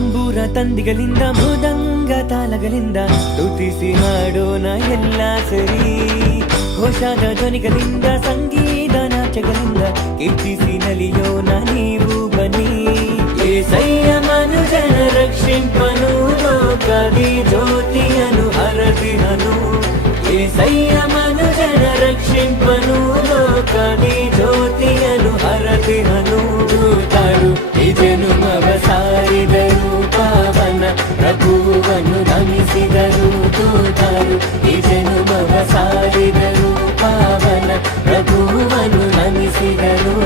ತಂಬೂರ ತಂದಿಗಳಿಂದ ಮೃದಂಗ ತಾಳಗಳಿಂದ ಸ್ತುತಿಸಿ ಹಾಡೋಣ ಎಲ್ಲ ಸರಿ. ಘೋಷಾದ ಧ್ವನಿಗಳಿಂದ ಸಂಗೀತ ನಾಚಗಳಿಂದ ಕೀರ್ತಿಸಿ ನಲಿಯೋಣ ನೀವು ಬನ್ನಿ. ಏಸಯ್ಯ ಮನುಜನ ರಕ್ಷಿಂಪನು ಲೋಕದಿ ಜ್ಯೋತಿಯನು ಹರದಿಹನು. ಏಸಯ್ಯ ಮನುಜನ ರಕ್ಷಿಂಪನು ಲೋಕದಿ ಜ್ಯೋತಿಯನು ಹರದಿಹನು. ದೂತರು ಈ ಜನುಮವ ಸಾರಿದರು ಪಾವನ ಪ್ರಭುವನ್ನು ನಮಿಸಿದರು. ದೂತರು ಈ ಜನುಮವ ಸಾರಿದರು ಪಾವನ ಪ್ರಭುವನ್ನು ನಮಿಸಿದರು.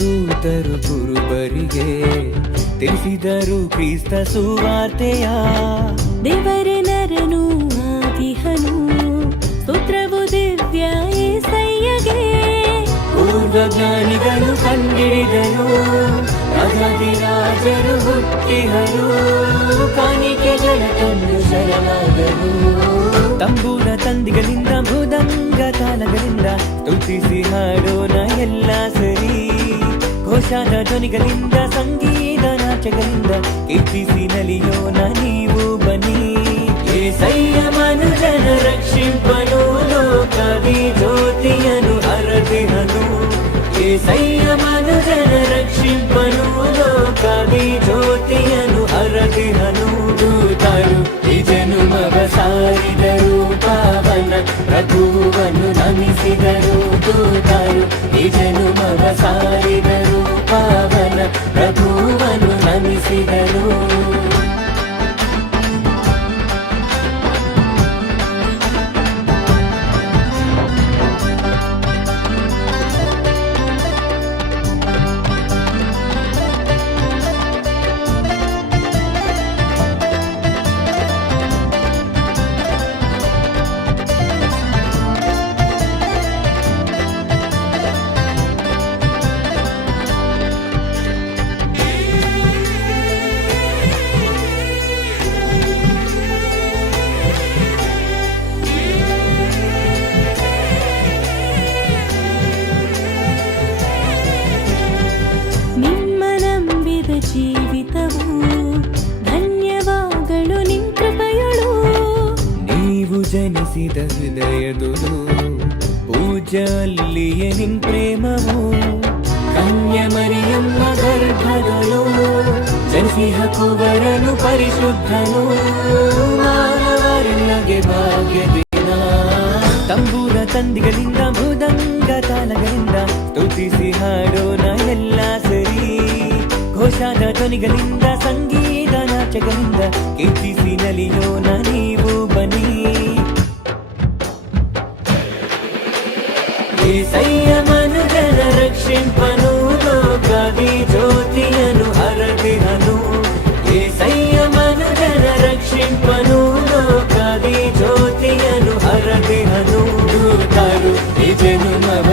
ದೂತರು ಕುರುಬರಿಗೆ ತಿಳಿಸಿದರು ಕ್ರಿಸ್ತ ಸುವಾರ್ತೆಯ. ದೇವರೇ ನರನು ಆಗಿಹನು, ಸ್ತೋತ್ರವು ದಿವ್ಯ యేసయ్యಗೆ. ಪೂರ್ವಜ್ಞಾನಿಗಳು ಕಂಡಿಡಿದರು, ರಾಜಾದಿರಾಜರು ಹುಟ್ಟಿಹರು, ಕಾಣಿಕೆಗಳ ತಂದು ಶರಣಾದರು. ತಂಬೂರ ತಂದಿಗಳಿಂದ ಮೃದಂಗ ತಾಳಗಳಿಂದ ಸ್ತುತಿಸಿ ಹಾಡೋಣ ಎಲ್ಲ ಸರಿ. ಘೋಷಾದ ಧ್ವನಿಗಳಿಂದ ಸಂಗೀತ ನಾಚಗಳಿಂದ ಕೀರ್ತಿಸಿ ನಲಿಯೋಣ ನೀವು ಬನ್ನಿ. ಏಸಯ್ಯ ಮನುಜನ ರಕ್ಷಿಂಪನು ಲೋಕದಿ ಜ್ಯೋತಿಯನು ಹರದಿಹನು. ಏಸಯ್ಯ ಮನುಜನ ರಕ್ಷಿಂಪನು ಲೋಕದಿ ಜ್ಯೋತಿಯನು ಹರದಿಹನು. ದೂತರು ಈ ಜನುಮವ ಸಾರಿದರು ಪಾವನ ಪ್ರಭುವನ್ನು ನಮಿಸಿದರು. ದೂತರು ಈ ಜನುಮವ ಸಾರಿದರು ಪಾವನ ಪ್ರಭುವನ್ನು ನಮಿಸಿದರು. ಜೀವಿತವು ಧನ್ಯವಾಗಳು ನಿಮ್ ಕೃಪೆಯಳು. ನೀವು ಜನಿಸಿದ ಹೃದಯದುಲು ಪೂಜ್ಯ ಅಲ್ಲಿಯೇ ನಿಮ್ ಪ್ರೇಮವು. ಕನ್ಯ ಮರಿಯಮ್ಮ ಗರ್ಭದಳು ಜನಿಸಿಹ ಕುವರನು ಪರಿಶುದ್ಧನು. ಮಾನವರಿಗೆ ಭಾಗ್ಯ ದಿನ. ತಂಬೂರ ತಂದಿಗಳಿಂದ ಮೃದಂಗ ತಾಳಗಳಿಂದ ಸ್ತುತಿಸಿ ಹಾಡೋಣ ಎಲ್ಲ ಸರಿ. ಘೋಷಾದ ಧ್ವನಿಗಳಿಂದ ಸಂಗೀತ ನಾಚಗಳಿಂದ ಕೀರ್ತಿಸಿ ನಲಿಯೋಣ ನೀವು ಬನ್ನಿ. ಏಸಯ್ಯ ಮನುಜನ ರಕ್ಷಿಂಪನು ಲೋಕದಿ ಜ್ಯೋತಿಯನು ಹರದಿಹನು. ಏಸಯ್ಯ ಮನುಜನ ರಕ್ಷಿಂಪನು ಲೋಕದಿ ಜ್ಯೋತಿಯನು ಹರದಿಹನು. ದೂತರು ಈ ಜನುಮವ